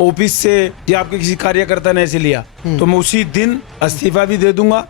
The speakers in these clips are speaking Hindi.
ऑफिस से या आपके किसी कार्यकर्ता ने ऐसे लिया तो मैं उसी दिन इस्तीफा भी दे दूंगा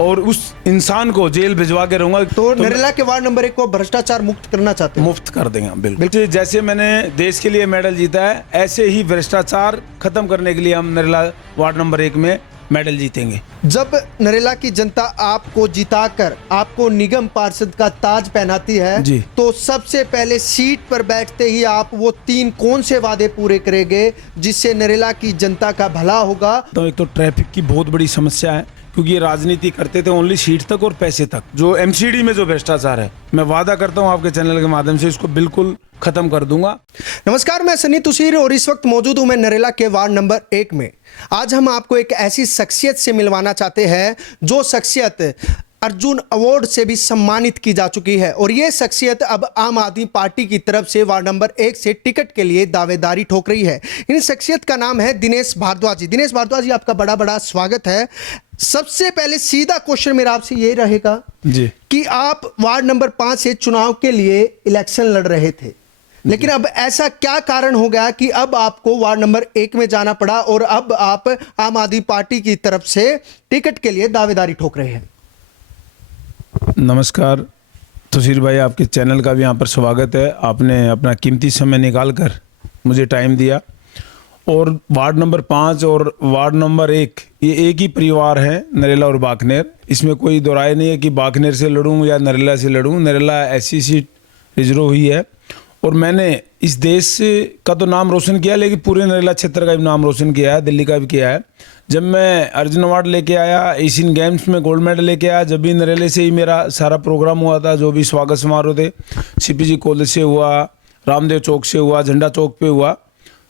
और उस इंसान को जेल भिजवा के रहूंगा। तो नरेला के वार्ड नंबर 1 को भ्रष्टाचार मुक्त करना चाहते हैं? मुफ्त कर देंगे बिल्कुल। जैसे मैंने देश के लिए मेडल जीता है ऐसे ही भ्रष्टाचार खत्म करने के लिए हम नरेला वार्ड नंबर 1 में मेडल जीतेंगे। जब नरेला की जनता आपको जिताकर आपको निगम पार्षद का ताज पहनाती है जी। तो सबसे पहले सीट पर बैठते ही आप वो 3 कौन से वादे पूरे करेंगे जिससे नरेला की जनता का भला होगा? तो एक तो ट्रैफिक की बहुत बड़ी समस्या है क्योंकि ये राजनीति करते थे ओनली सीट तक और पैसे तक। जो एमसीडी में जो भ्रष्टाचार है मैं वादा करता हूँ आपके चैनल के माध्यम से इसको बिल्कुल खत्म कर दूंगा। नमस्कार, मैं सनी तुसीर और इस वक्त मौजूद हूं मैं नरेला के वार्ड नंबर 1 में। आज हम आपको एक ऐसी शख्सियत से मिलवाना चाहते हैं जो शख्सियत अर्जुन अवार्ड से भी सम्मानित की जा चुकी है और ये शख्सियत अब आम आदमी पार्टी की तरफ से वार्ड नंबर 1 से टिकट के लिए दावेदारी ठोक रही है। इन शख्सियत का नाम है दिनेश भारद्वाज जी। दिनेश भारद्वाज जी, आपका बड़ा बड़ा स्वागत है। सबसे पहले सीधा क्वेश्चन मेरा आपसे ये रहेगा जी कि आप वार्ड नंबर 5 से चुनाव के लिए इलेक्शन लड़ रहे थे, लेकिन अब ऐसा क्या कारण हो गया कि अब आपको वार्ड नंबर 1 में जाना पड़ा और अब आप आम आदमी पार्टी की तरफ से टिकट के लिए दावेदारी ठोक रहे हैं? नमस्कार तुसीर भाई, आपके चैनल का भी यहाँ पर स्वागत है। आपने अपना कीमती समय निकाल कर मुझे टाइम दिया और वार्ड नंबर 5 और वार्ड नंबर 1 ये एक ही परिवार है, नरेला और बाकनेर। इसमें कोई दो राय नहीं है कि बाकनेर से लड़ूं या नरेला से लड़ूं। नरेला ऐसी सीट रिजर्व हुई है और मैंने इस देश का तो नाम रोशन किया लेकिन पूरे नरेला क्षेत्र का भी नाम रोशन किया है, दिल्ली का भी किया है। जब मैं अर्जुन अवार्ड लेके आया, एशियन गेम्स में गोल्ड मेडल लेके आया, जब भी नरेले से ही मेरा सारा प्रोग्राम हुआ था। जो भी स्वागत समारोह थे सीपीजी कॉलेज से हुआ, रामदेव चौक से हुआ, झंडा चौक पे हुआ।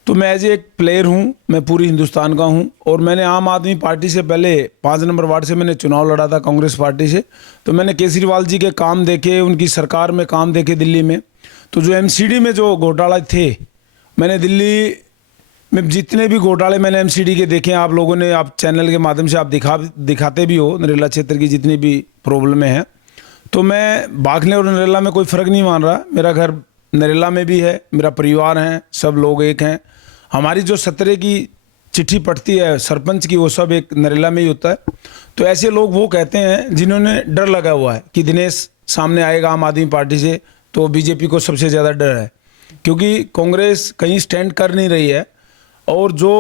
तो मैं एज एक प्लेयर हूँ, मैं पूरी हिंदुस्तान का हूँ और मैंने आम आदमी पार्टी से पहले 5 नंबर वार्ड से मैंने चुनाव लड़ा था कांग्रेस पार्टी से। तो मैंने केजरीवाल जी के काम देखे, उनकी सरकार में काम देखे दिल्ली में। तो जो एमसीडी में जो घोटाला थे, मैंने दिल्ली में जितने भी घोटाले मैंने एमसीडी के देखे, आप लोगों ने आप चैनल के माध्यम से आप दिखाते भी हो नरेला क्षेत्र की जितनी भी प्रॉब्लमें हैं। तो मैं बाकनेर और नरेला में कोई फ़र्क नहीं मान रहा। मेरा घर नरेला में भी है, मेरा परिवार है, सब लोग एक हैं। हमारी जो 17 की चिट्ठी पड़ती है सरपंच की, वो सब एक नरेला में ही होता है। तो ऐसे लोग वो कहते हैं जिन्होंने डर लगा हुआ है कि दिनेश सामने आएगा आम आदमी पार्टी से तो बीजेपी को सबसे ज़्यादा डर है क्योंकि कांग्रेस कहीं स्टैंड कर नहीं रही है। और जो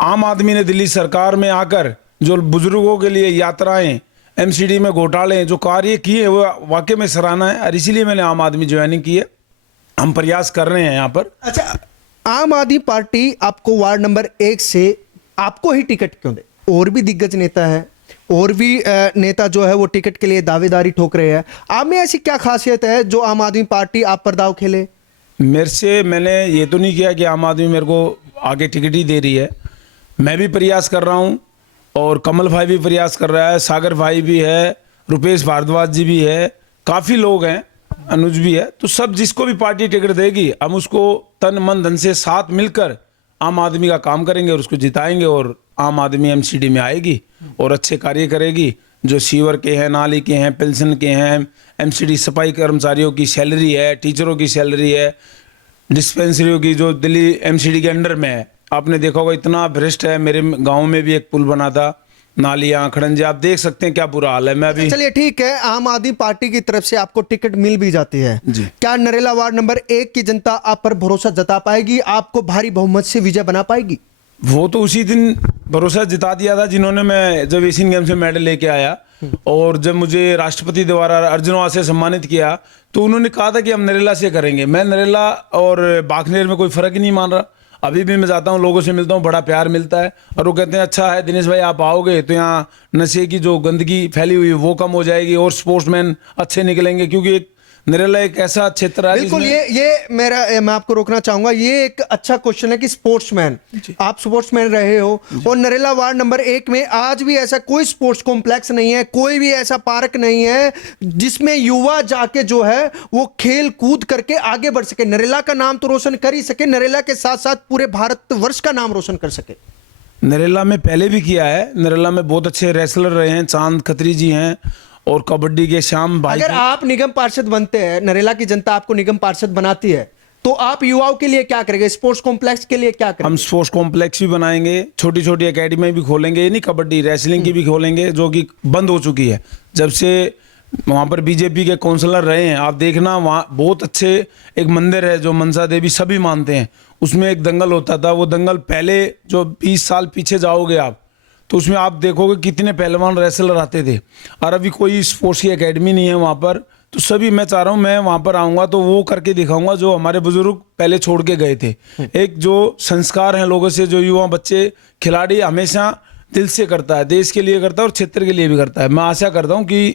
आम आदमी ने दिल्ली सरकार में आकर जो बुजुर्गों के लिए यात्राएं, एमसीडी में घोटाले जो कार्य किए वो वाकई में सराहना है और इसीलिए मैंने आम आदमी ज्वाइनिंग की है। हम प्रयास कर रहे हैं यहाँ पर। अच्छा, आम आदमी पार्टी आपको वार्ड नंबर 1 से आपको ही टिकट क्यों दे? और भी दिग्गज नेता है और भी नेता जो है वो टिकट के लिए दावेदारी ठोक रहे हैं। आप में ऐसी क्या खासियत है जो आम आदमी पार्टी आप पर दाव खेले? मैंने ये तो नहीं किया कि आम आदमी मेरे को आगे टिकट ही दे रही है। मैं भी प्रयास कर रहा हूँ और कमल भाई भी प्रयास कर रहा है, सागर भाई भी है, रुपेश भारद्वाज जी भी है, काफ़ी लोग हैं, अनुज भी है। तो सब जिसको भी पार्टी टिकट देगी हम उसको तन मन धन से साथ मिलकर आम आदमी का काम करेंगे और उसको जिताएंगे और आम आदमी एमसीडी में आएगी और अच्छे कार्य करेगी। जो सीवर के हैं, नाली के हैं, पेंशन के हैं, एमसीडी सफाई कर्मचारियों की सैलरी है, टीचरों की सैलरी है, डिस्पेंसरियों की जो दिल्ली एमसीडी के अंडर में है। आपने देखा होगा इतना भ्रष्ट है। मेरे गांव में भी एक पुल बना था, नालियाँ, खड़ंजे, आप देख सकते हैं क्या बुरा हाल है। मैं भी चलिए ठीक है, आम आदमी पार्टी की तरफ से आपको टिकट मिल भी जाती है जी। क्या नरेला वार्ड नंबर 1 की जनता आप पर भरोसा जता पाएगी, आपको भारी बहुमत से विजय बना पाएगी? वो तो उसी दिन भरोसा जिता दिया था जिन्होंने, मैं जब एशियन गेम्स में मेडल लेके आया और जब मुझे राष्ट्रपति द्वारा अर्जुन अवार्ड से सम्मानित किया तो उन्होंने कहा था कि हम नरेला से करेंगे। मैं नरेला और बाकनेर में कोई फ़र्क ही नहीं मान रहा। अभी भी मैं जाता हूँ, लोगों से मिलता हूँ, बड़ा प्यार मिलता है और वो कहते हैं अच्छा है दिनेश भाई आप आओगे तो यहाँ नशे की जो गंदगी फैली हुई है वो कम हो जाएगी और स्पोर्ट्समैन अच्छे निकलेंगे क्योंकि एक नरेला एक ऐसा क्षेत्र है। बिल्कुल, मैं आपको रोकना चाहूंगा। ये एक अच्छा क्वेश्चन है कि स्पोर्ट्समैन, आप स्पोर्ट्समैन रहे हो और नरेला वार्ड नंबर 1 में आज भी ऐसा कोई स्पोर्ट्स कॉम्प्लेक्स नहीं है, कोई भी ऐसा पार्क नहीं है जिसमें युवा जाके जो है वो खेल कूद करके आगे बढ़ सके, नरेला का नाम तो रोशन कर ही सके, नरेला के साथ साथ पूरे भारतवर्ष का नाम रोशन कर सके। नरेला में पहले भी किया है। नरेला में बहुत अच्छे रेसलर रहे हैं, चांद खत्री जी हैं और कबड्डी के श्याम भाई। अगर आप निगम पार्षद बनते हैं, नरेला की जनता आपको निगम पार्षद बनाती है, तो आप युवाओं के लिए क्या करेंगे, स्पोर्ट्स कॉम्प्लेक्स के लिए क्या करेंगे? हम स्पोर्ट्स कॉम्प्लेक्स भी बनाएंगे, छोटी छोटी एकेडमी भी खोलेंगे, ये नहीं कबड्डी रेसलिंग की भी खोलेंगे, जो कि बंद हो चुकी है जब से वहाँ पर बीजेपी के काउंसलर रहे हैं। आप देखना वहाँ बहुत अच्छे एक मंदिर है जो मनसा देवी सभी मानते हैं, उसमें एक दंगल होता था। वो दंगल पहले जो 20 साल पीछे जाओगे आप तो उसमें आप देखोगे कितने पहलवान रेसलर आते थे, और अभी कोई स्पोर्ट्स की एकेडमी नहीं है वहाँ पर। तो सभी मैं चाह रहा हूँ, मैं वहाँ पर आऊँगा तो वो करके दिखाऊंगा जो हमारे बुजुर्ग पहले छोड़ के गए थे। एक जो संस्कार हैं लोगों से, जो युवा बच्चे खिलाड़ी हमेशा दिल से करता है, देश के लिए करता है और क्षेत्र के लिए भी करता है। मैं आशा करता हूँ कि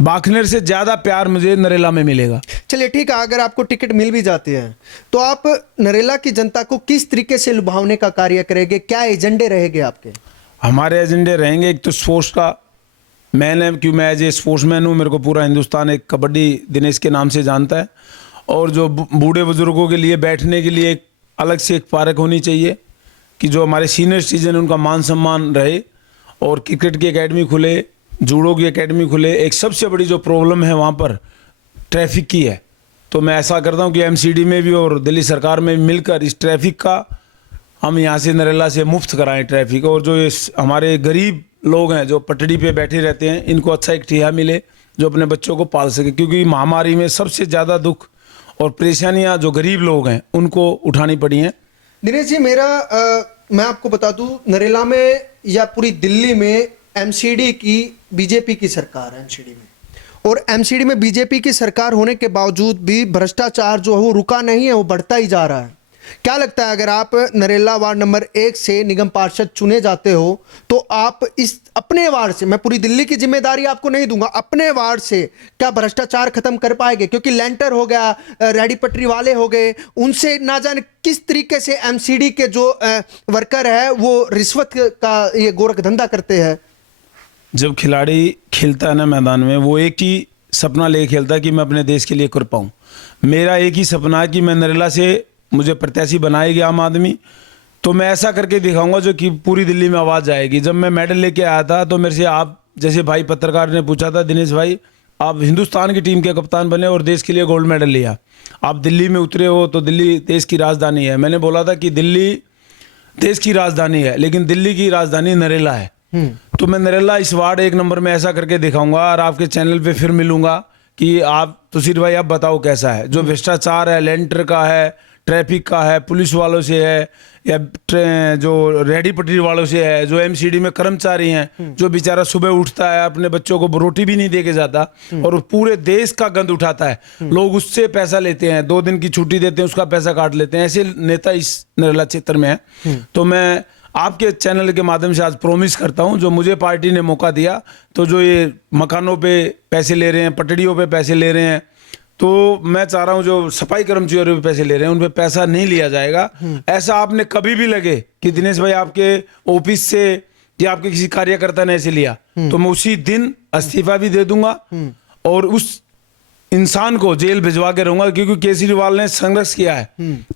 बाखनेर से ज़्यादा प्यार मुझे नरेला में मिलेगा। चलिए ठीक है, अगर आपको टिकट मिल भी जाती है तो आप नरेला की जनता को किस तरीके से लुभावने का कार्य करेंगे, क्या एजेंडे रहेंगे आपके? हमारे एजेंडे रहेंगे, एक तो स्पोर्ट्स का मैंने, क्यों मैं एज ए स्पोर्ट्समैन हूँ, मेरे को पूरा हिंदुस्तान एक कबड्डी दिनेश के नाम से जानता है। और जो बूढ़े बुजुर्गों के लिए बैठने के लिए एक अलग से एक पार्क होनी चाहिए कि जो हमारे सीनियर सिटीजन उनका मान सम्मान रहे। और क्रिकेट की एकेडमी खुले, जूडो की एकेडमी खुले। एक सबसे बड़ी जो प्रॉब्लम है वहाँ पर ट्रैफिक की है, तो मैं ऐसा करता हूँ कि एमसीडी में भी और दिल्ली सरकार में मिलकर इस ट्रैफिक का हम यहाँ से नरेला से मुफ्त कराएं ट्रैफिक। और जो इस हमारे गरीब लोग हैं जो पटड़ी पे बैठे रहते हैं, इनको अच्छा एक ठिया मिले जो अपने बच्चों को पाल सके, क्योंकि महामारी में सबसे ज़्यादा दुख और परेशानियाँ जो गरीब लोग हैं उनको उठानी पड़ी हैं। दिनेश जी, मैं आपको बता दूं, नरेला में या पूरी दिल्ली में एमसीडी की बीजेपी की सरकार है एमसीडी में, और एमसीडी में बीजेपी की सरकार होने के बावजूद भी भ्रष्टाचार जो है वो रुका नहीं है, वो बढ़ता ही जा रहा है। क्या लगता है, अगर आप नरेला वार्ड नंबर 1 से निगम पार्षद चुने जाते हो तो आप इस अपने वार्ड से, मैं पूरी दिल्ली की जिम्मेदारी आपको नहीं दूंगा, अपने वार्ड से क्या भ्रष्टाचार खत्म कर पाएंगे? क्योंकि लेंटर हो गया, रेडी पटरी वाले हो गए, उनसे ना जाने किस तरीके से एमसीडी के जो वर्कर है वो रिश्वत का ये गोरख धंधा करते हैं। जब खिलाड़ी खेलता है ना मैदान में, वो एक ही सपना लेके खेलता है कि मैं अपने देश के लिए कर पाऊँ। मेरा एक ही सपना है कि मैं नरेला से, मुझे प्रत्याशी बनाएगी आम आदमी तो मैं ऐसा करके दिखाऊंगा जो कि पूरी दिल्ली में आवाज़ आएगी। जब मैं मेडल लेके आया था तो मेरे से आप जैसे भाई पत्रकार ने पूछा था, दिनेश भाई आप हिंदुस्तान की टीम के कप्तान बने और देश के लिए गोल्ड मेडल लिया, आप दिल्ली में उतरे हो तो दिल्ली देश की राजधानी है। मैंने बोला था कि दिल्ली देश की राजधानी है लेकिन दिल्ली की राजधानी नरेला है। तो मैं नरेला इस वार्ड 1 नंबर में ऐसा करके दिखाऊंगा और आपके चैनल पे फिर मिलूंगा कि आप तुषार भाई आप बताओ कैसा है। जो भ्रष्टाचार है, लेंटर का है, ट्रैफिक का है, पुलिस वालों से है, या जो रेडी पटरी वालों से है, जो एमसीडी में कर्मचारी हैं, जो बेचारा सुबह उठता है अपने बच्चों को रोटी भी नहीं दे के जाता और पूरे देश का गंद उठाता है, लोग उससे पैसा लेते हैं, 2 दिन की छुट्टी देते हैं, उसका पैसा काट लेते हैं। ऐसे नेता इस नरेला क्षेत्र में है। तो मैं आपके चैनल के माध्यम से आज प्रॉमिस करता हूं, जो मुझे पार्टी ने मौका दिया, तो जो ये मकानों पे पैसे ले रहे हैं, पटड़ियों पे पैसे ले रहे हैं, तो मैं चाह रहा हूं जो सफाई कर्मचारियों पे पैसे ले रहे हैं उन पे पैसा नहीं लिया जाएगा। ऐसा आपने कभी भी लगे कि दिनेश भाई आपके ऑफिस से या आपके किसी कार्यकर्ता ने ऐसे लिया तो मैं उसी दिन इस्तीफा भी दे दूंगा और उस इंसान को जेल भिजवा के रहूंगा, क्योंकि केजरीवाल ने संघर्ष किया है,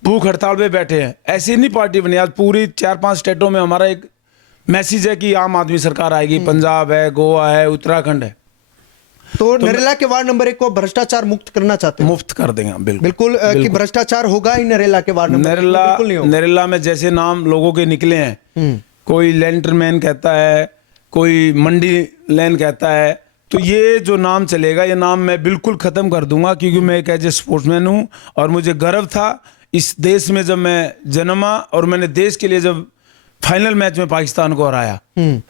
भूख हड़ताल पे बैठे हैं। ऐसी नहीं पार्टी बनी, आज पूरी 4-5 स्टेटों में हमारा एक मैसेज है कि आम आदमी सरकार आएगी, पंजाब है, गोवा है, उत्तराखंड है। तो नरेला के वार्ड नंबर 1 को भ्रष्टाचार मुक्त करना चाहते हैं? मुफ्त कर देंगे बिल्कुल बिल्कुल, कि भ्रष्टाचार होगा ही नरेला के वार्ड नंबर 1 में? बिल्कुल नहीं होगा। नरेला में जैसे नाम लोगों के निकले हैं, कोई लेंटरमैन कहता है, कोई मंडी लैन कहता है, तो ये जो नाम चलेगा ये नाम मैं बिल्कुल खत्म कर दूंगा, क्योंकि मैं एक एज ए स्पोर्ट्समैन हूँ और मुझे गर्व था इस देश में जब मैं जन्मा और मैंने देश के लिए जब फाइनल मैच में पाकिस्तान को हराया,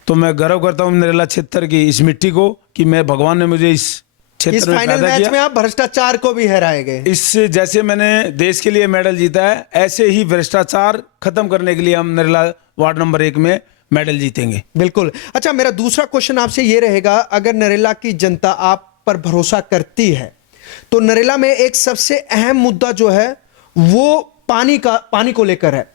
तो मैं गर्व करता हूँ नरेला क्षेत्र की इस मिट्टी को कि मैं, भगवान ने मुझे इस क्षेत्र में पैदा किया। फाइनल मैच में आप भ्रष्टाचार को भी हराए गए। इससे जैसे मैंने देश के लिए मेडल जीता है, ऐसे ही भ्रष्टाचार खत्म करने के लिए हम नरेला वार्ड नंबर 1 में मेडल जीतेंगे। बिल्कुल। अच्छा, मेरा दूसरा क्वेश्चन आपसे ये रहेगा, अगर नरेला की जनता आप पर भरोसा करती है तो नरेला में एक सबसे अहम मुद्दा जो है वो पानी को लेकर है,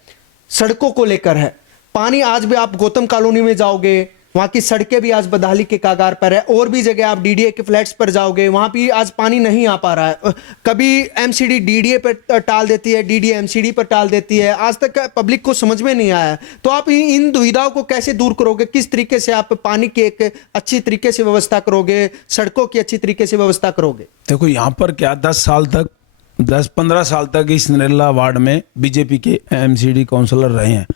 सड़कों को लेकर है। पानी आज भी आप गौतम कॉलोनी में जाओगे, वहां की सड़कें भी आज बदहाली के कागार पर है, और भी जगह आप डीडीए के फ्लैट्स पर जाओगे, वहां भी आज पानी नहीं आ पा रहा है। कभी एमसीडी डीडीए पर टाल देती है, डीडीए एमसीडी पर टाल देती है, आज तक पब्लिक को समझ में नहीं आया। तो आप इन दुविधाओं को कैसे दूर करोगे? किस तरीके से आप पानी की एक अच्छी तरीके से व्यवस्था करोगे, सड़कों की अच्छी तरीके से व्यवस्था करोगे? देखो यहाँ पर क्या 10 साल तक 10-15 साल तक इस नरेला वार्ड में बीजेपी के एमसीडी काउंसलर रहे हैं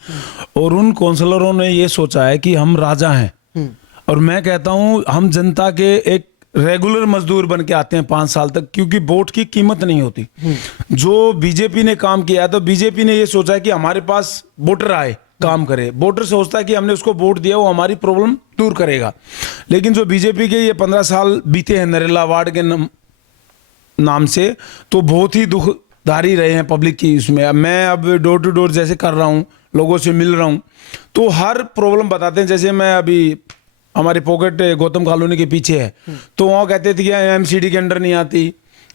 और उन काउंसलरों ने ये सोचा है कि हम राजा हैं और मैं कहता हूं हम जनता के एक रेगुलर मजदूर बन के आते हैं 5 साल तक, क्योंकि वोट की कीमत नहीं होती। जो बीजेपी ने काम किया तो बीजेपी ने ये सोचा है कि हमारे पास वोटर आए, काम करे। वोटर सोचता है कि हमने उसको वोट दिया, वो हमारी प्रॉब्लम दूर करेगा। लेकिन जो बीजेपी के ये 15 साल बीते हैं नरेला वार्ड के नाम से, तो बहुत ही दुखदारी रहे हैं पब्लिक की। इसमें मैं अब डोर टू डोर जैसे कर रहा हूँ, लोगों से मिल रहा हूँ, तो हर प्रॉब्लम बताते हैं। जैसे मैं अभी हमारे पॉकेट गौतम कॉलोनी के पीछे है, तो वहाँ कहते थे कि एमसीडी के अंडर नहीं आती,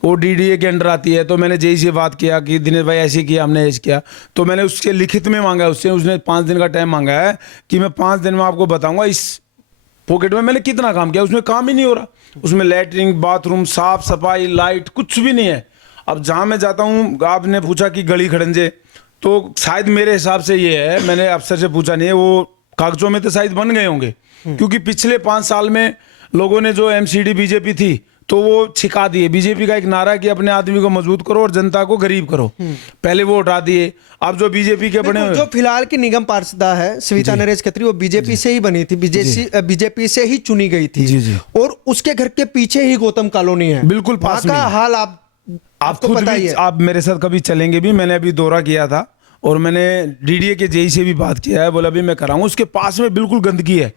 वो डीडीए के अंडर आती है। तो मैंने जेई से बात किया कि दिनेश भाई ऐसे किया, हमने ऐसे किया। तो मैंने उसके लिखित में मांगा उससे, उसने 5 दिन का टाइम मांगा है कि मैं 5 दिन में आपको बताऊंगा इस पॉकेट में मैंने कितना काम किया। उसमें काम ही नहीं हो रहा, उसमें लैट्रिन, बाथरूम, साफ सफाई, लाइट कुछ भी नहीं है। अब जहाँ मैं जाता हूँ, आपने पूछा कि गली खड़ंजे, तो शायद मेरे हिसाब से ये है, मैंने अफसर से पूछा नहीं है, वो कागजों में तो शायद बन गए होंगे, क्योंकि पिछले 5 साल में लोगों ने जो एमसीडी बीजेपी थी तो वो छिका दिए। बीजेपी का एक नारा है कि अपने आदमी को मजबूत करो और जनता को गरीब करो, पहले वो हटा दिए। अब जो बीजेपी के बने जो फिलहाल की निगम पार्षदा है सविता नरेश खत्री, वो बीजेपी से ही बनी थी, बीजेपी से ही चुनी गई थी। जी। और उसके घर के पीछे ही गौतम कॉलोनी है, बिल्कुल पास वहाँ का में। हाल आप आपको खुद पता ही भी, है। आप मेरे साथ कभी चलेंगे भी, मैंने अभी दौरा किया था और मैंने डीडीए के जेई से भी बात किया है, बोला भी मैं कराऊंगा। उसके पास में बिल्कुल गंदगी है।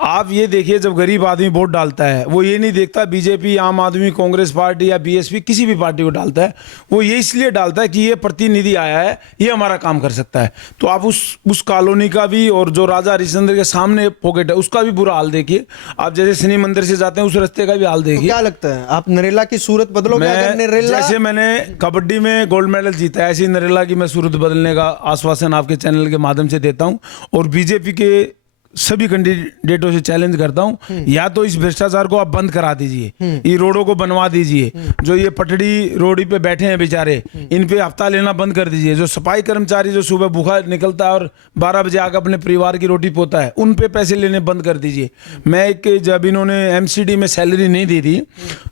आप ये देखिए, जब गरीब आदमी वोट डालता है, वो ये नहीं देखता बीजेपी, आम आदमी, कांग्रेस पार्टी या बीएसपी किसी भी पार्टी को डालता है, वो ये इसलिए डालता है कि ये प्रतिनिधि आया है, ये हमारा काम कर सकता है। तो आप उस कॉलोनी का भी, और जो राजा हरिश्चंद्र के सामने पॉकेट है उसका भी बुरा हाल देखिए। आप जैसे शनि मंदिर से जाते हैं, उस रास्ते का भी हाल देखिए। क्या लगता है, आप नरेला की सूरत बदलोगे अगर नरेला? जैसे मैंने कबड्डी में गोल्ड मेडल जीता है, ऐसे ही नरेला की मैं सूरत बदलने का आश्वासन आपके चैनल के माध्यम से देता हूं और बीजेपी के सभी कैंडिडेटों से चैलेंज करता हूं, या तो इस भ्रष्टाचार को आप बंद करा दीजिए, ये रोडों को बनवा दीजिए। जो ये पटड़ी रोडी पे बैठे हैं बेचारे, इन पे हफ्ता लेना बंद कर दीजिए। जो सफाई कर्मचारी जो सुबह भूखा निकलता है और 12 बजे आकर अपने परिवार की रोटी पोता है, उन पे पैसे लेने बंद कर दीजिए। जब इन्होंने एमसीडी में सैलरी नहीं दी थी,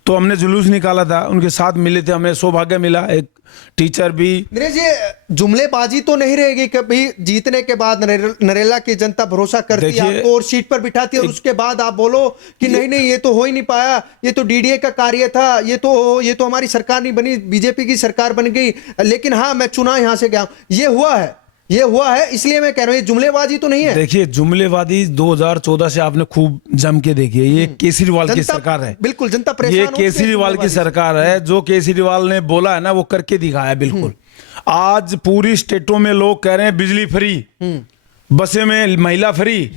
तो हमने जुलूस निकाला था, उनके साथ मिले थे, हमें सौभाग्य मिला। एक टीचर भी। नरेश, ये जुमलेबाजी तो नहीं रहेगी कभी जीतने के बाद नरेला की जनता भरोसा करती है आपको और सीट पर बिठाती है, और उसके बाद आप बोलो कि नहीं ये तो हो ही नहीं पाया, ये तो डीडीए का कार्य था, ये तो हमारी सरकार नहीं बनी, बीजेपी की सरकार बन गई, लेकिन हाँ मैं चुना यहां से गया। ये हुआ है, इसलिए मैं कह रहा हूं, ये जुमलेबाजी तो नहीं है। देखिए, जुमलेबाजी 2014 से आपने खूब जम के देखी है। ये केजरीवाल की सरकार है, बिल्कुल जनता परेशान। ये केजरीवाल की सरकार है। जो केजरीवाल ने बोला है ना, वो करके दिखाया बिल्कुल। आज पूरी स्टेटों में लोग कह रहे हैं बिजली फ्री, बसें में महिला फ्री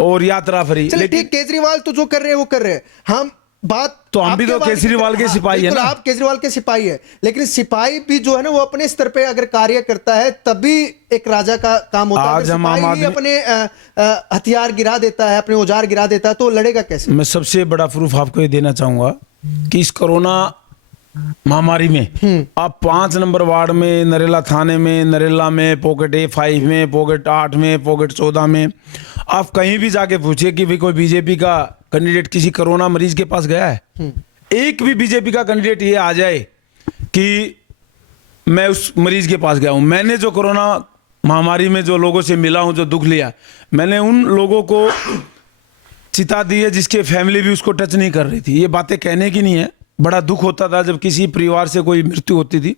और यात्रा फ्री। लेकिन केजरीवाल तो जो कर रहे हैं वो कर रहे हैं, हम भी तो केजरीवाल के सिपाही है ना। आप केजरीवाल के सिपाही है, लेकिन सिपाही भी जो है ना, वो अपने स्तर पे अगर कार्य करता है तभी एक राजा का काम होता है। सिपाही अपने हथियार गिरा देता है, अपने औजार गिरा देता है, तो लड़ेगा कैसे? मैं सबसे बड़ा प्रूफ आपको ये देना चाहूंगा कि इस कोरोना महामारी में आप 5 नंबर वार्ड में, नरेला थाने में, नरेला में, पॉकेट A5 में, पॉकेट 8 में, पॉकेट 14 में, आप कहीं भी जाके पूछिए कि भाई कोई बीजेपी का कैंडिडेट किसी कोरोना मरीज के पास गया है? एक भी बीजेपी का कैंडिडेट ये आ जाए कि मैं उस मरीज के पास गया हूं। मैंने जो कोरोना महामारी में जो लोगों से मिला हूं, जो दुख लिया, मैंने उन लोगों को चिता दी है जिसके फैमिली भी उसको टच नहीं कर रही थी। ये बातें कहने की नहीं है, बड़ा दुख होता था जब किसी परिवार से कोई मृत्यु होती थी,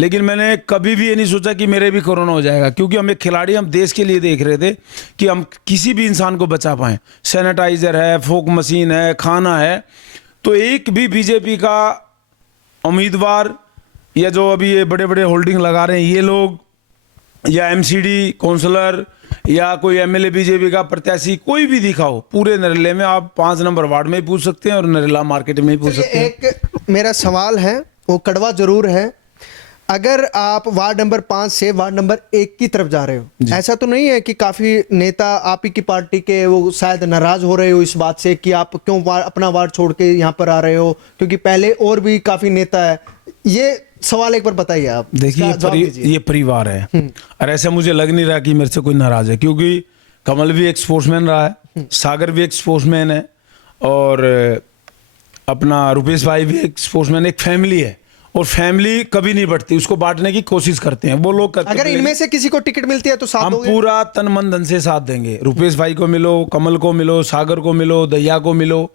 लेकिन मैंने कभी भी ये नहीं सोचा कि मेरे भी कोरोना हो जाएगा, क्योंकि हम एक खिलाड़ी, हम देश के लिए देख रहे थे कि हम किसी भी इंसान को बचा पाएं। सैनिटाइजर है, फोक मशीन है, खाना है, तो एक भी बीजेपी का उम्मीदवार या जो अभी ये बड़े बड़े होल्डिंग लगा रहे हैं ये लोग, या एमसीडी काउंसलर या कोई एमएलए बीजेपी का प्रत्याशी कोई भी दिखाओ, पूरे नरेले में आप 5 नंबर वार्ड में ही पूछ सकते हैं और नरेला मार्केट में ही पूछ सकते हैं। एक मेरा सवाल है, वो कड़वा जरूर है, अगर आप वार्ड नंबर 5 से वार्ड नंबर 1 की तरफ जा रहे हो, ऐसा तो नहीं है कि काफी नेता आप ही की पार्टी के वो शायद नाराज हो रहे हो इस बात से कि आप क्यों अपना वार्ड छोड़ के यहाँ पर आ रहे हो, क्योंकि पहले और भी काफी नेता है? ये सवाल एक बार बताइए आप। देखिए, ये परिवार है और ऐसा मुझे लग नहीं रहा कि मेरे से कोई नाराज है, क्योंकि कमल भी एक स्पोर्ट्समैन रहा है, सागर भी एक स्पोर्ट्समैन है और अपना रुपेश भाई भी एक स्पोर्ट्समैन। एक फैमिली है और फैमिली कभी नहीं बढ़ती, उसको बांटने की कोशिश करते हैं वो लोग करते अगर हैं। इनमें से किसी को टिकट मिलती है तो साथ हम दोगे? पूरा तन मन धन से साथ देंगे। रुपेश भाई को मिलो, कमल को मिलो, सागर को मिलो, दहिया को मिलो,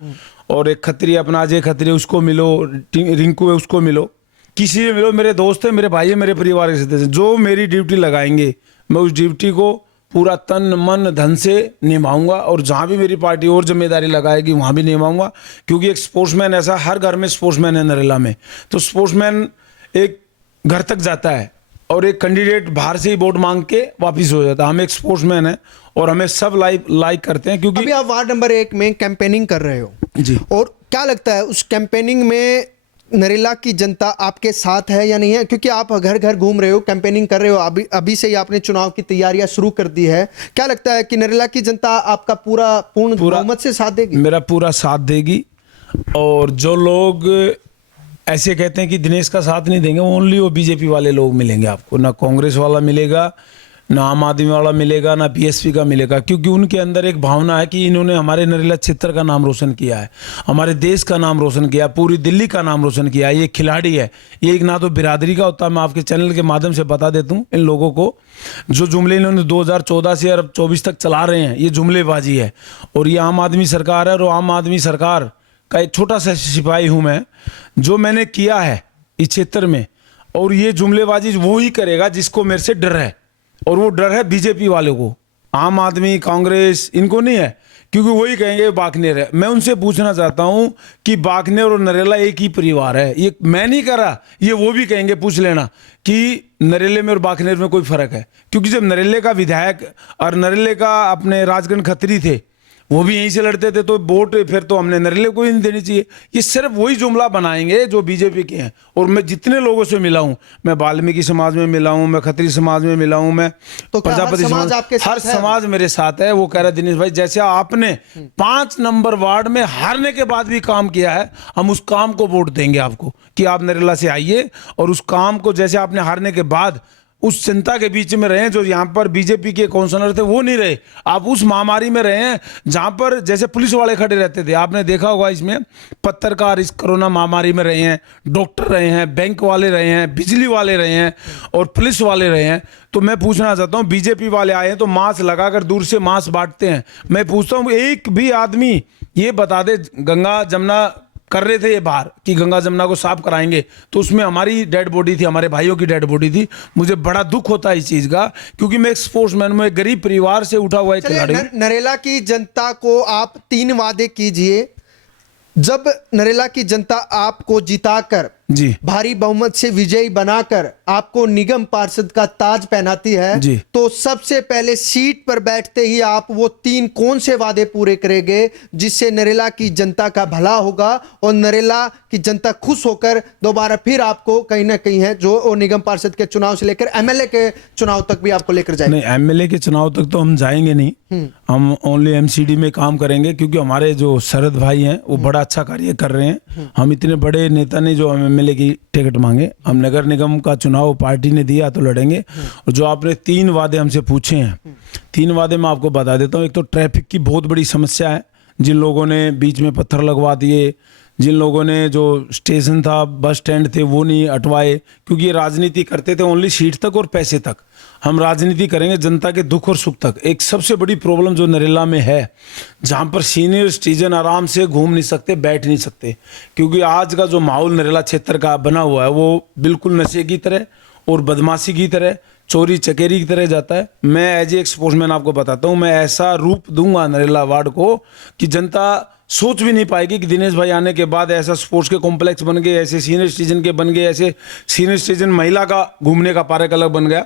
और एक खत्री अपना अजय खत्री उसको मिलो, रिंकू है उसको मिलो, किसी से मिलो। मेरे दोस्त है, मेरे भाई है, मेरे परिवार के सदस्य, जो मेरी ड्यूटी लगाएंगे मैं उस ड्यूटी को पूरा तन मन धन से निभाऊंगा, और जहाँ भी मेरी पार्टी और जिम्मेदारी लगाएगी वहाँ भी निभाऊंगा। क्योंकि एक स्पोर्ट्समैन ऐसा, हर घर में स्पोर्ट्समैन है नरेला में, तो स्पोर्ट्समैन एक घर तक जाता है और एक कैंडिडेट बाहर से ही वोट मांग के वापिस हो जाता है। हम एक स्पोर्ट्समैन है और हमें सब लाइक करते हैं। क्योंकि अभी आप वार्ड नंबर 1 में कैंपेनिंग कर रहे हो जी, और क्या लगता है उस कैंपेनिंग में नरेला की जनता आपके साथ है या नहीं है? क्योंकि आप घर घर घूम रहे हो, कैंपेनिंग कर रहे हो, अभी से ही आपने चुनाव की तैयारियां शुरू कर दी है। क्या लगता है कि नरेला की जनता आपका पूर्ण बहुमत से साथ देगी? मेरा पूरा साथ देगी। और जो लोग ऐसे कहते हैं कि दिनेश का साथ नहीं देंगे, ओनली वो बीजेपी वाले लोग मिलेंगे आपको, ना कांग्रेस वाला मिलेगा, ना आम आदमी वाला मिलेगा, ना पीएसपी का मिलेगा। क्योंकि उनके अंदर एक भावना है कि इन्होंने हमारे नरेला क्षेत्र का नाम रोशन किया है, हमारे देश का नाम रोशन किया, पूरी दिल्ली का नाम रोशन किया है। ये खिलाड़ी है, ये एक ना तो बिरादरी का होता है। मैं आपके चैनल के माध्यम से बता देता हूँ इन लोगों को, जो जुमले इन्होंने 2014 से अब 24 तक चला रहे हैं, ये जुमलेबाजी है। और ये आम आदमी सरकार है, और आम आदमी सरकार का एक छोटा सा सिपाही हूँ मैं, जो मैंने किया है इस क्षेत्र में। और ये जुमलेबाजी वो ही करेगा जिसको मेरे से डर है, और वो डर है बीजेपी वालों को। आम आदमी, कांग्रेस, इनको नहीं है, क्योंकि वही कहेंगे बाकनेर है। मैं उनसे पूछना चाहता हूं कि बाकनेर और नरेला एक ही परिवार है, ये मैं नहीं कर रहा, ये वो भी कहेंगे, पूछ लेना कि नरेले में और बाकनेर में कोई फर्क है। क्योंकि जब नरेले का विधायक और नरेले का अपने राजगढ़ खत्री थे, वो भी यहीं से लड़ते थे, तो वोट फिर तो हमने नरेले को ही नहीं देनी चाहिए। ये सिर्फ वही जुमला बनाएंगे जो बीजेपी के हैं। और मैं जितने लोगों से मिला हूं, मैं वाल्मीकि समाज में मिला हूं, मैं खत्री समाज में मिला हूं, मैं तो क्या प्रजापति हर समाज समाज, आपके साथ हर है? समाज मेरे साथ है। वो कह रहा है दिनेश भाई, जैसे आपने 5 नंबर वार्ड में हारने के बाद भी काम किया है, हम उस काम को वोट देंगे आपको, कि आप नरेला से आइए और उस काम को, जैसे आपने हारने के बाद उस जनता के बीच में रहे, जो यहाँ पर बीजेपी के काउंसलर थे वो नहीं रहे, आप उस महामारी में रहे हैं जहाँ पर जैसे पुलिस वाले खड़े रहते थे। आपने देखा होगा इसमें पत्रकार इस कोरोना महामारी में रहे हैं, डॉक्टर रहे हैं, बैंक वाले रहे हैं, बिजली वाले रहे हैं, और पुलिस वाले रहे हैं। तो मैं पूछना चाहता हूँ, बीजेपी वाले आए हैं तो मास्क लगाकर दूर से मास्क बांटते हैं। मैं पूछता हूँ, एक भी आदमी ये बता दे, गंगा जमुना कर रहे थे ये बाहर कि गंगा जमुना को साफ कराएंगे, तो उसमें हमारी डेड बॉडी थी, हमारे भाइयों की डेड बॉडी थी। मुझे बड़ा दुख होता है इस चीज का, क्योंकि मैं एक स्पोर्ट्समैन हूं, एक गरीब परिवार से उठा हुआ एक खिलाड़ी हूं। नरेला की जनता को आप 3 वादे कीजिए। जब नरेला की जनता आपको जिताकर जी, भारी बहुमत से विजयी बनाकर आपको निगम पार्षद का ताज पहनाती है, जी, तो सबसे पहले सीट पर बैठते ही आप वो 3 कौन से वादे पूरे करेंगे जिससे नरेला की जनता का भला होगा और नरेला की जनता खुश होकर दोबारा फिर आपको कहीं ना कहीं है जो वो निगम पार्षद के चुनाव से लेकर एमएलए के चुनाव तक भी आपको लेकर जाएंगे? नहीं, एमएलए के चुनाव तक तो हम जाएंगे नहीं, हम ओनली एमसीडी में काम करेंगे। क्योंकि हमारे जो शरद भाई हैं वो बड़ा अच्छा कार्य कर रहे हैं। हम इतने बड़े नेता ने जो एमएलए की टिकट मांगे, हम नगर निगम का चुनाव पार्टी ने दिया तो लड़ेंगे। और जो आपने 3 वादे हमसे पूछे हैं, 3 वादे मैं आपको बता देता हूँ। एक तो ट्रैफिक की बहुत बड़ी समस्या है, जिन लोगों ने बीच में पत्थर लगवा दिए, जिन लोगों ने जो स्टेशन था, बस स्टैंड थे, वो नहीं हटवाए, क्योंकि ये राजनीति करते थे ओनली सीट तक और पैसे तक। हम राजनीति करेंगे जनता के दुख और सुख तक। एक सबसे बड़ी प्रॉब्लम जो नरेला में है, जहाँ पर सीनियर सिटीजन आराम से घूम नहीं सकते, बैठ नहीं सकते, क्योंकि आज का जो माहौल नरेला क्षेत्र का बना हुआ है वो बिल्कुल नशे की तरह और बदमाशी की तरह, चोरी चकेरी की तरह जाता है। मैं एज ए स्पोर्ट्समैन आपको बताता हूँ, मैं ऐसा रूप दूंगा नरेला वार्ड को कि जनता सोच भी नहीं पाएगी कि दिनेश भाई आने के बाद ऐसा स्पोर्ट्स के कॉम्प्लेक्स बन गए, ऐसे सीनियर सिटीजन के बन गए, ऐसे सीनियर सिटीजन महिला का घूमने का पार्क अलग बन गया।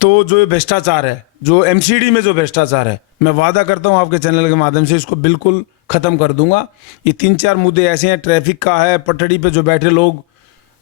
तो जो ये भ्रष्टाचार है, जो एमसीडी में जो भ्रष्टाचार है, मैं वादा करता हूँ आपके चैनल के माध्यम से इसको बिल्कुल खत्म कर दूंगा। ये 3-4 मुद्दे ऐसे हैं, ट्रैफिक का है, पटड़ी पे जो बैठे लोग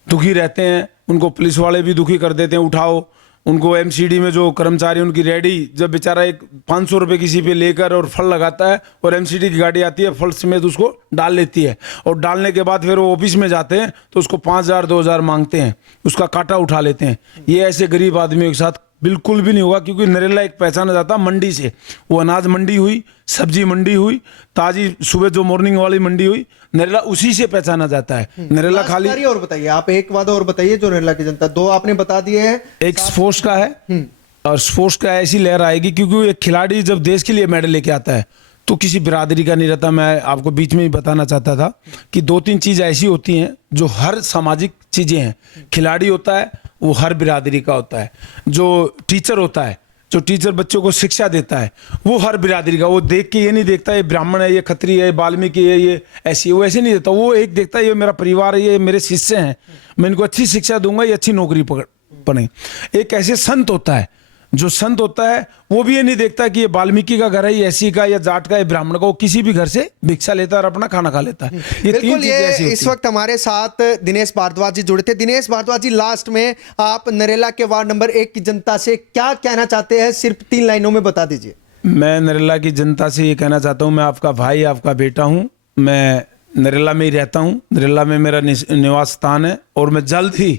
दुखी रहते हैं, उनको पुलिस वाले भी दुखी कर देते हैं, उठाओ उनको। एमसीडी में जो कर्मचारी उनकी रेडी, जब बेचारा एक 500 रुपये किसी पे लेकर और फल लगाता है और एमसीडी की गाड़ी आती है, फल समेत उसको डाल लेती है, और डालने के बाद फिर वो ऑफिस में जाते हैं तो उसको 5000 2000 मांगते हैं, उसका काटा उठा लेते हैं। ये ऐसे गरीब आदमियों के साथ बिल्कुल भी नहीं होगा, क्योंकि नरेला एक पहचाना जाता मंडी से। वो अनाज मंडी हुई, सब्जी मंडी हुई, ताजी सुबह जो मॉर्निंग वाली मंडी हुई, नरेला उसी से पहचाना जाता है। नरेला लास्ट खाली बारी और बताइए, आप एक वादा और बताइए जो नरेला की जनता, दो आपने बता दिए हैं। एक स्पोर्ट्स का है, और स्पोर्ट्स का ऐसी लहर आएगी क्योंकि एक खिलाड़ी जब देश के लिए मेडल लेके आता है तो किसी बिरादरी का नहीं रहता। मैं आपको बीच में ही बताना चाहता था कि 2-3 चीज़ ऐसी होती हैं जो हर सामाजिक चीज़ें हैं। खिलाड़ी होता है वो हर बिरादरी का होता है, जो टीचर होता है, जो टीचर बच्चों को शिक्षा देता है वो हर बिरादरी का। वो देख के ये नहीं देखता ये ब्राह्मण है, ये खत्री है, वाल्मीकि है, ये ऐसी, वो ऐसे नहीं देता। वो एक देखता है ये मेरा परिवार है, ये मेरे शिष्य हैं, मैं इनको अच्छी शिक्षा दूंगा, ये अच्छी नौकरी पकड़े। एक ऐसे संत होता है, जो संत होता है वो भी ये नहीं देखता कि ये वाल्मीकि का घर है, ये ऐसी का, या जाट का, या ब्राह्मण का। वो किसी भी घर से भिक्षा लेता है और अपना खाना खा लेता है। ये तीन बिल्कुल, चीजें ऐसी ये होती इस हैं। वक्त हमारे साथ दिनेश भारद्वाज जी जुड़े थे। दिनेश भारद्वाज जी, लास्ट में आप नरेला के वार्ड नंबर 1 की जनता से क्या कहना चाहते हैं, सिर्फ 3 लाइनों में बता दीजिए। मैं नरेला की जनता से ये कहना चाहता हूँ, मैं आपका भाई, आपका बेटा हूँ। मैं नरेला में ही रहता हूँ, नरेला में मेरा निवास स्थान है, और मैं जल्द ही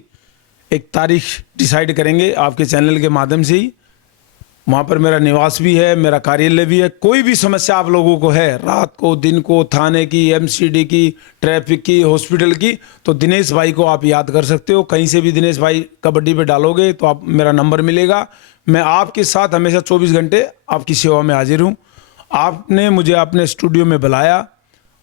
एक तारीख डिसाइड करेंगे आपके चैनल के माध्यम से ही। वहाँ पर मेरा निवास भी है, मेरा कार्यालय भी है। कोई भी समस्या आप लोगों को है, रात को, दिन को, थाने की, एमसीडी की, ट्रैफिक की, हॉस्पिटल की, तो दिनेश भाई को आप याद कर सकते हो। कहीं से भी दिनेश भाई कबड्डी पे डालोगे तो आप मेरा नंबर मिलेगा। मैं आपके साथ हमेशा 24 घंटे आपकी सेवा में हाजिर हूँ। आपने मुझे अपने स्टूडियो में बुलाया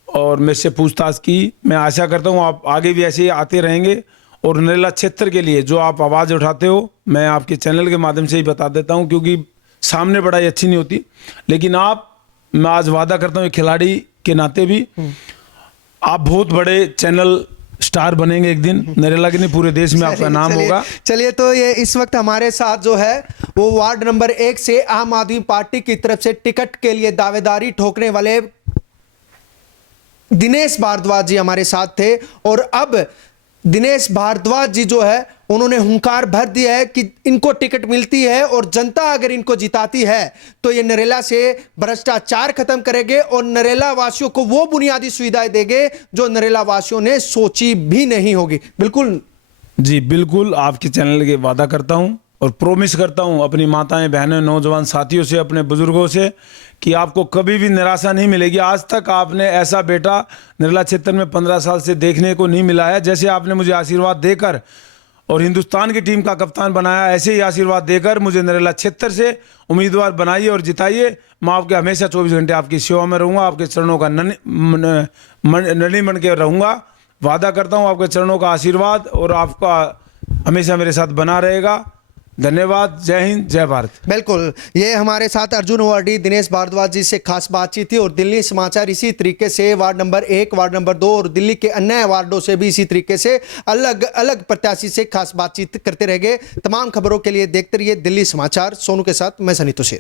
और मेरे से पूछताछ की। मैं आशा करता हूँ आप आगे भी ऐसे ही आते रहेंगे। और नरेला क्षेत्र के लिए जो आप आवाज़ उठाते हो, मैं आपके चैनल के माध्यम से ही बता देता हूँ, क्योंकि सामने बड़ाई अच्छी नहीं होती, लेकिन मैं आज वादा करता हूँ खिलाड़ी के नाते भी, आप बहुत बड़े चैनल स्टार बनेंगे एक दिन। नरेला के नहीं, पूरे देश में आपका नाम होगा। चलिए, तो ये इस वक्त हमारे साथ जो है वो वार्ड नंबर 1 से आम आदमी पार्टी की तरफ से टिकट के लिए दावेदारी ठोकने वाले दिनेश भारद्वाज जी हमारे साथ थे। और अब दिनेश भारद्वाज जी जो है उन्होंने हुंकार भर दिया है कि इनको टिकट मिलती है और जनता अगर इनको जिताती है तो ये नरेला से भ्रष्टाचार खत्म करेंगे और नरेला वासियों को वो बुनियादी सुविधाएं देंगे जो नरेला वासियों ने सोची भी नहीं होगी। बिल्कुल जी, बिल्कुल आपके चैनल के वादा करता हूँ और प्रॉमिस करता हूँ अपनी माताएं, बहनें, नौजवान साथियों से, अपने बुजुर्गों से, कि आपको कभी भी निराशा नहीं मिलेगी। आज तक आपने ऐसा बेटा नरेला क्षेत्र में 15 साल से देखने को नहीं मिला है। जैसे आपने मुझे आशीर्वाद देकर और हिंदुस्तान की टीम का कप्तान बनाया, ऐसे ही आशीर्वाद देकर मुझे नरेला क्षेत्र से उम्मीदवार बनाइए और जिताइए। मैं आपके हमेशा 24 घंटे आपकी सेवा में रहूँगा, आपके चरणों का ननी बन के रहूँगा। वादा करता हूँ आपके चरणों का आशीर्वाद और आपका हमेशा मेरे साथ बना रहेगा। धन्यवाद। जय हिंद, जय भारत। बिल्कुल, ये हमारे साथ अर्जुन अवार्डी दिनेश भारद्वाज जी से खास बातचीत थी। और दिल्ली समाचार इसी तरीके से वार्ड नंबर 1, वार्ड नंबर 2 और दिल्ली के अन्य वार्डों से भी इसी तरीके से अलग अलग प्रत्याशी से खास बातचीत करते रहेंगे। तमाम खबरों के लिए देखते रहिए दिल्ली समाचार। सोनू के साथ मैं सनी तुषार।